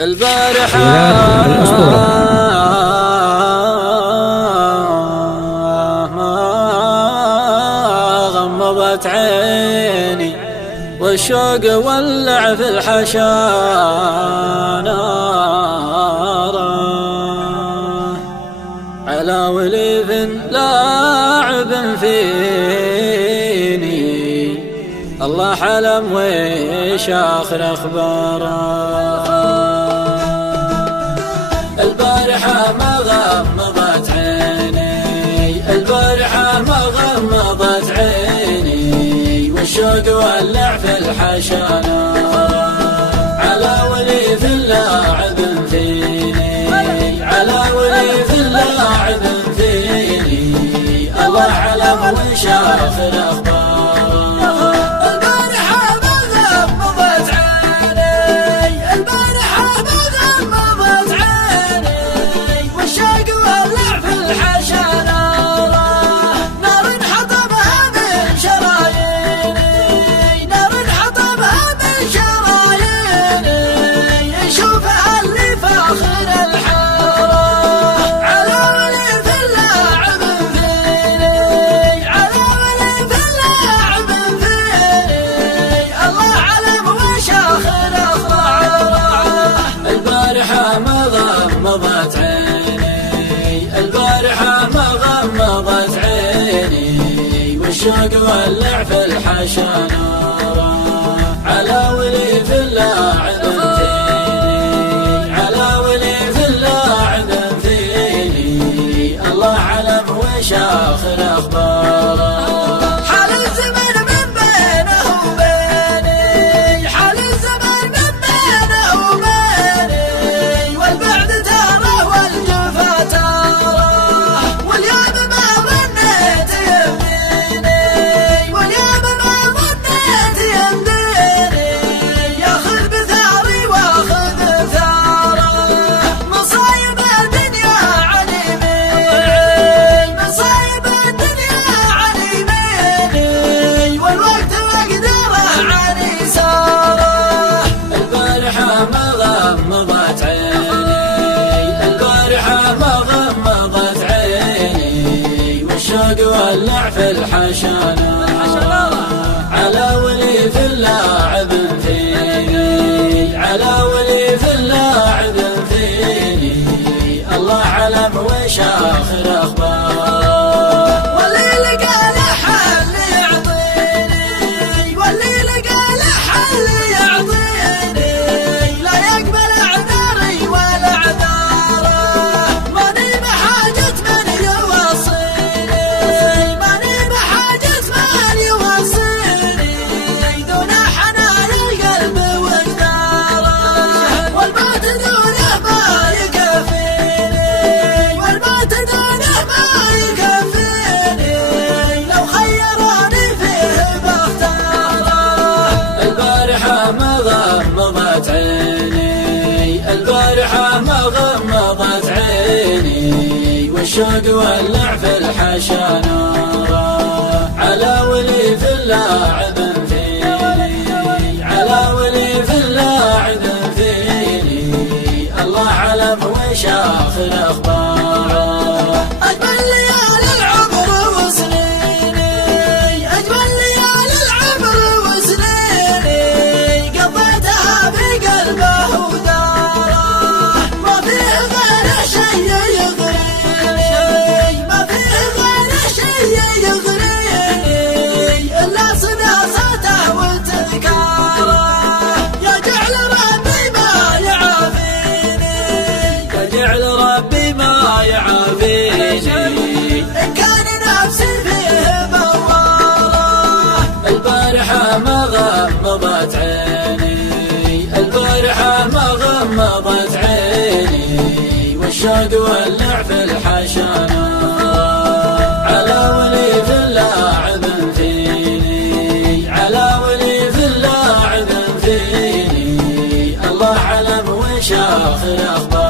البارحة ما غمضت عيني والشوق ولع في الحشا نارا على وليف لاعب فيني الله حلم ويش آخر أخباره. البارحة ما غمضت عيني البارحة ما غمضت عيني والشوق ولع في الحشا نارا على وليف لاعب فيني على وليف لاعب فيني الله علم وش آخر أخباره. غمضت عيني البارحة ما غمضت عيني والشوق ولع في الحشا نارا على وليف لاعب فيني على وليف لاعب فيني الله علم وش آخر أخباره. غمضت عيني البارحة ما غمضت عيني والشوق ولع في الحشا نارا على وليف لاعب فيني على وليف لاعب فيني الله علم وش آخر أخباره. غمضت عيني البارحة ما غمضت عيني والشوق ولع في الحشا نارا على وليف لاعب فيني على وليف لاعب فيني الله علم وش آخر أخباره. ربي ما يعافيني إن كان نفسي فيه بوارة. البارحة ما غمضت عيني البارحة ما غمضت عيني والشوق ولع في الحشا نارا على وليف لاعب فيني على وليف لاعب فيني الله علم وش آخر أخباره.